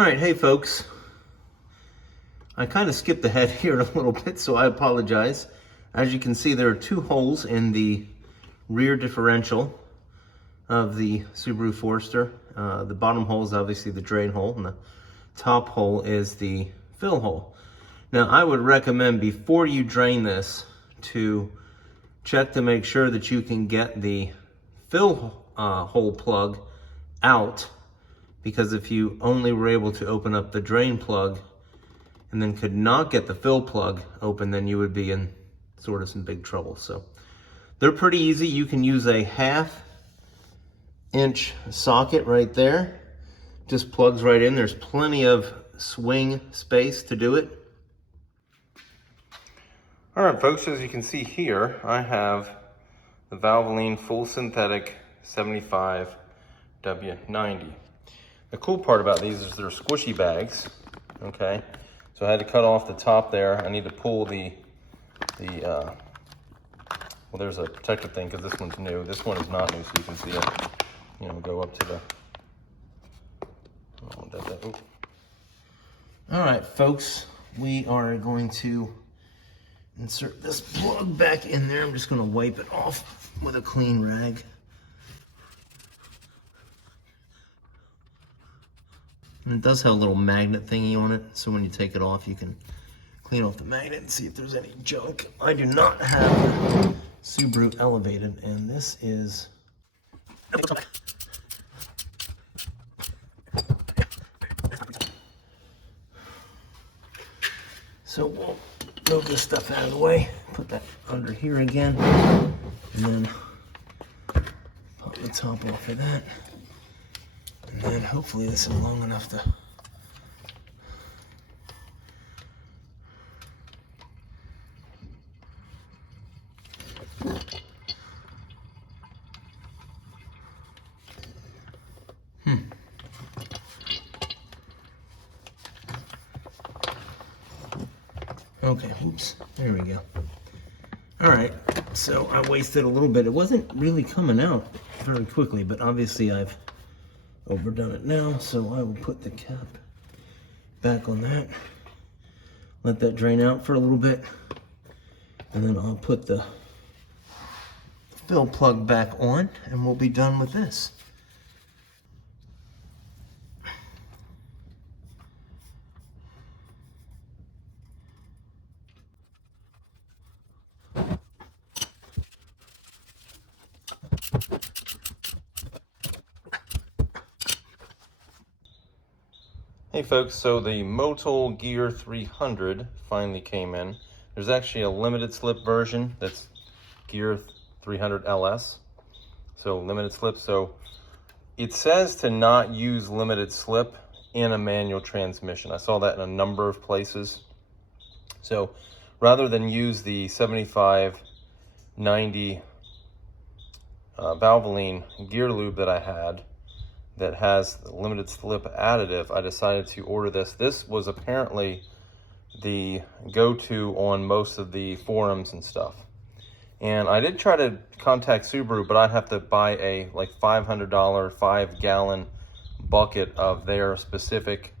All right, hey folks. I kind of skipped ahead here a little bit, so I apologize. As you can see, there are two holes in the rear differential of the Subaru Forester. The bottom hole is obviously the drain hole, and the top hole is the fill hole. Now, I would recommend before you drain this to check to make sure that you can get the fill hole plug out, because if you only were able to open up the drain plug and then could not get the fill plug open, then you would be in sort of some big trouble. So they're pretty easy. You can use a 1/2-inch socket right there. Just plugs right in. There's plenty of swing space to do it. All right, folks, as you can see here, I have the Valvoline Full Synthetic 75 W90. The cool part about these is they're squishy bags, okay? So I had to cut off the top there. I need to pull well, there's a protective thing because this one's new. This one is not new, so you can see it, go up to the, All right, folks, we are going to insert this plug back in there. I'm just gonna wipe it off with a clean rag. And it does have a little magnet thingy on it, so when you take it off, you can clean off the magnet and see if there's any junk. I do not have Subaru elevated, and this is... So we'll move this stuff out of the way, put that under here again, and then pop the top off of that. And then hopefully this is long enough to... Okay, oops, there we go. All right, so I wasted a little bit. It wasn't really coming out very quickly, but obviously I've overdone it now, so I will put the cap back on that, let that drain out for a little bit, and then I'll put the fill plug back on, and we'll be done with this. Hey folks, so the Motul Gear 300 finally came in. There's actually a limited slip version that's Gear 300 LS. So limited slip, so it says to not use limited slip in a manual transmission. I saw that in a number of places. So rather than use the 7590 Valvoline gear lube that I had, that has the limited slip additive, I decided to order this. This was apparently the go-to on most of the forums and stuff. And I did try to contact Subaru, but I'd have to buy a like $500 5-gallon bucket of their specific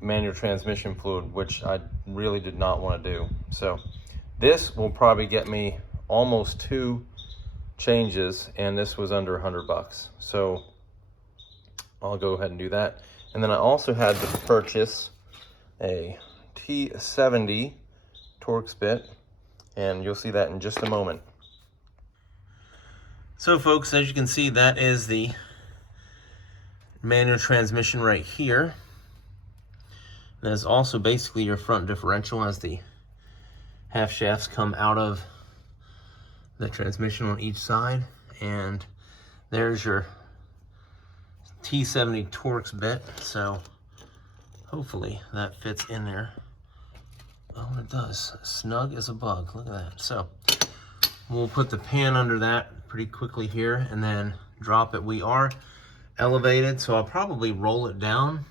manual transmission fluid, which I really did not want to do. So this will probably get me almost 2 changes, and this was under $100. So I'll go ahead and do that. And then I also had to purchase a T70 Torx bit, and you'll see that in just a moment. So folks, as you can see, that is the manual transmission right here. That is also basically your front differential, as the half shafts come out of the transmission on each side. And there's your T70 Torx bit, so hopefully that fits in there. Oh, it does. Snug as a bug. Look at that. So we'll put the pan under that pretty quickly here and then drop it. We are elevated, so I'll probably roll it down,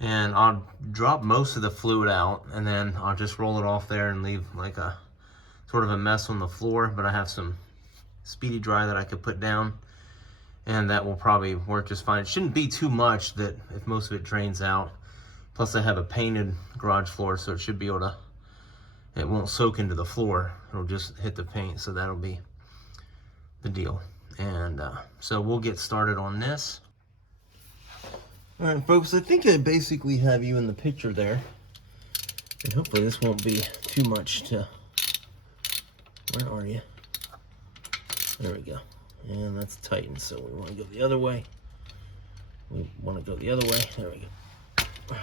and I'll drop most of the fluid out, and then I'll just roll it off there and leave like a sort of a mess on the floor. But I have some Speedy Dry that I could put down, and that will probably work just fine. It shouldn't be too much that if most of it drains out. Plus I have a painted garage floor, so it should be able to, it won't soak into the floor. It'll just hit the paint, so that'll be the deal. And so we'll get started on this. All right, folks, I think I basically have you in the picture there. And hopefully this won't be too much to, where are you? There we go. And that's tightened, so we want to go the other way. We want to go the other way. There we go.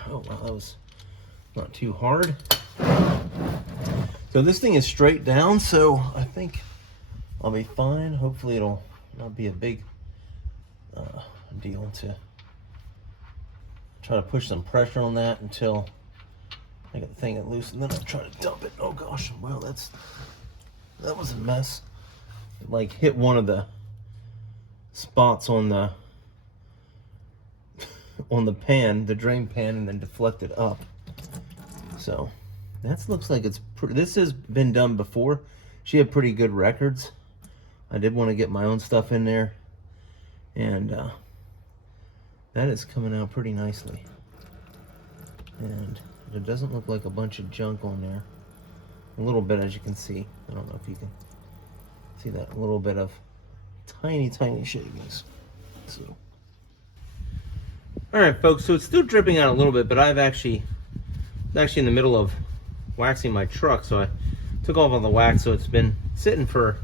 Oh, wow, that was not too hard. So this thing is straight down, so I think I'll be fine. Hopefully it'll not be a big deal to try to push some pressure on that until I get the thing loose, and then I'll try to dump it. Oh gosh, well that was a mess. It like hit one of the spots on the pan, the drain pan, and then deflected up. So that looks like it's this has been done before. She had pretty good records. I did want to get my own stuff in there, and that is coming out pretty nicely. And it doesn't look like a bunch of junk on there. A little bit, as you can see. I don't know if you can see that, a little bit of tiny shavings. So, all right, folks. So it's still dripping out a little bit, but I'm actually in the middle of waxing my truck, so I took off all the wax. So it's been sitting for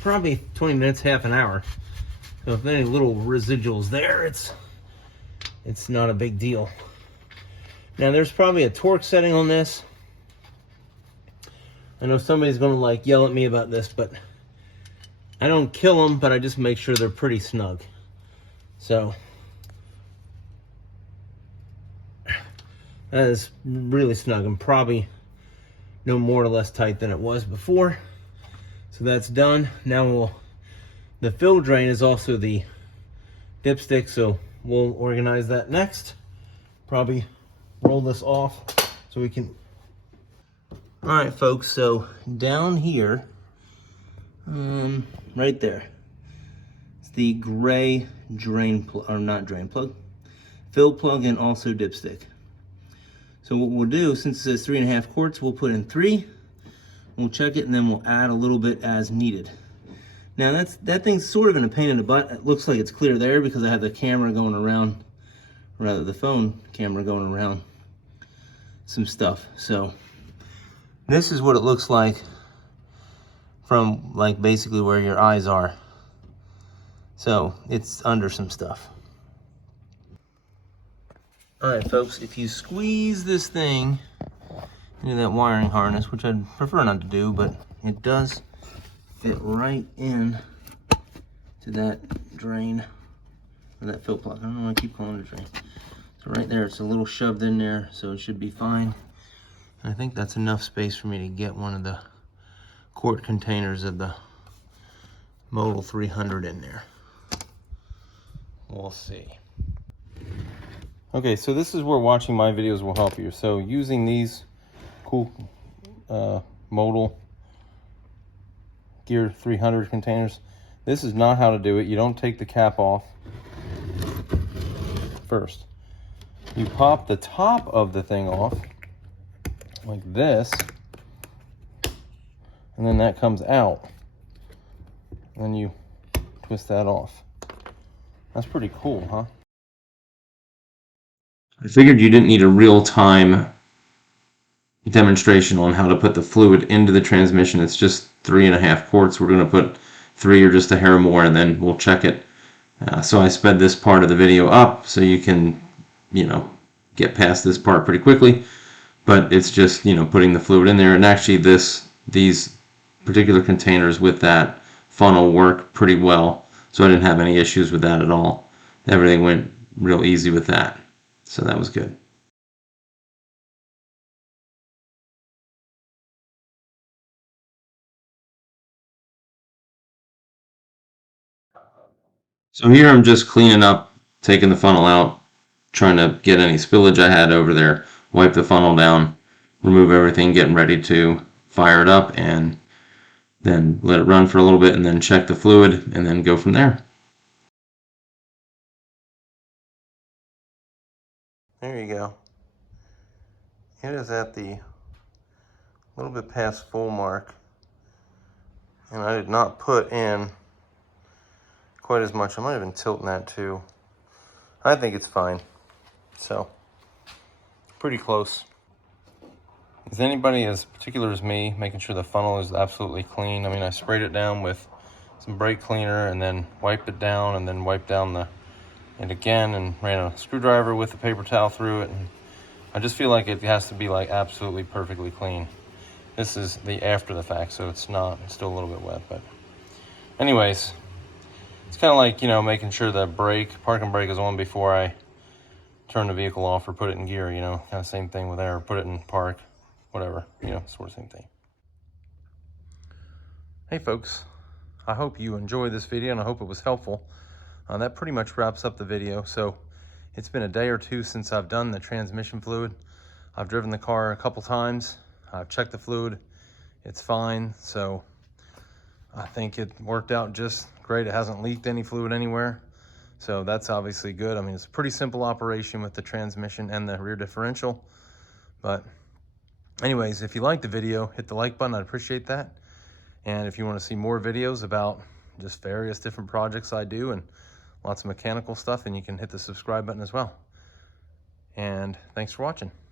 probably 20 minutes, half an hour. So if any little residuals there, it's not a big deal. Now there's probably a torque setting on this. I know somebody's gonna like yell at me about this, but I don't kill them, but I just make sure they're pretty snug. So that is really snug. I'm probably no more or less tight than it was before. So that's done. Now the fill drain is also the dipstick, so we'll organize that next. Probably roll this off so we can. All right, folks, so down here, right there, it's the gray drain plug, or not drain plug, fill plug, and also dipstick. So what we'll do, since it says 3.5 quarts, we'll put in 3. We'll check it, and then we'll add a little bit as needed. Now that thing's sort of in a pain in the butt. It looks like it's clear there because I have the camera going around, rather the phone camera going around some stuff. So this is what it looks like from like basically where your eyes are. So it's under some stuff. All right, folks, if you squeeze this thing into that wiring harness, which I'd prefer not to do, but it does fit right in to that drain, or that fill plug. I don't know why I keep calling it a drain. So right there, it's a little shoved in there, so it should be fine. And I think that's enough space for me to get one of the quart containers of the Model 300 in there. We'll see. Okay, so this is where watching my videos will help you. So using these cool Model Gear 300 containers, this is not how to do it. You don't take the cap off first. You pop the top of the thing off like this, and then that comes out. Then you twist that off. That's pretty cool, huh? I figured you didn't need a real-time demonstration on how to put the fluid into the transmission. It's just 3.5 quarts. We're going to put 3 or just a hair more, and then we'll check it. So I sped this part of the video up so you can, get past this part pretty quickly. But it's just, putting the fluid in there. And actually these particular containers with that funnel work pretty well. So I didn't have any issues with that at all. Everything went real easy with that. So that was good. So here I'm just cleaning up, taking the funnel out, trying to get any spillage I had over there, wipe the funnel down, remove everything, getting ready to fire it up, and then let it run for a little bit and then check the fluid and then go from there. There you go. It is at the little bit past full mark. And I did not put in quite as much. I might have been tilting that too. I think it's fine. So, pretty close. Is anybody as particular as me, making sure the funnel is absolutely clean? I mean, I sprayed it down with some brake cleaner and then wiped it down and then wiped down the end again and ran a screwdriver with a paper towel through it. And I just feel like it has to be like absolutely perfectly clean. This is the after the fact, so it's not, it's still a little bit wet, but anyways, it's kind of like, you know, making sure the parking brake is on before I turn the vehicle off or put it in gear, you know, kind of same thing with there, put it in park, whatever, you know, sort of same thing. Hey folks, I hope you enjoyed this video and I hope it was helpful. That pretty much wraps up the video. So it's been a day or two since I've done the transmission fluid. I've driven the car a couple times. I've checked the fluid. It's fine. So I think it worked out just great. It hasn't leaked any fluid anywhere. So that's obviously good. I mean, it's a pretty simple operation with the transmission and the rear differential. But anyways, if you liked the video, hit the like button. I'd appreciate that. And if you want to see more videos about just various different projects I do and lots of mechanical stuff, and you can hit the subscribe button as well. And thanks for watching.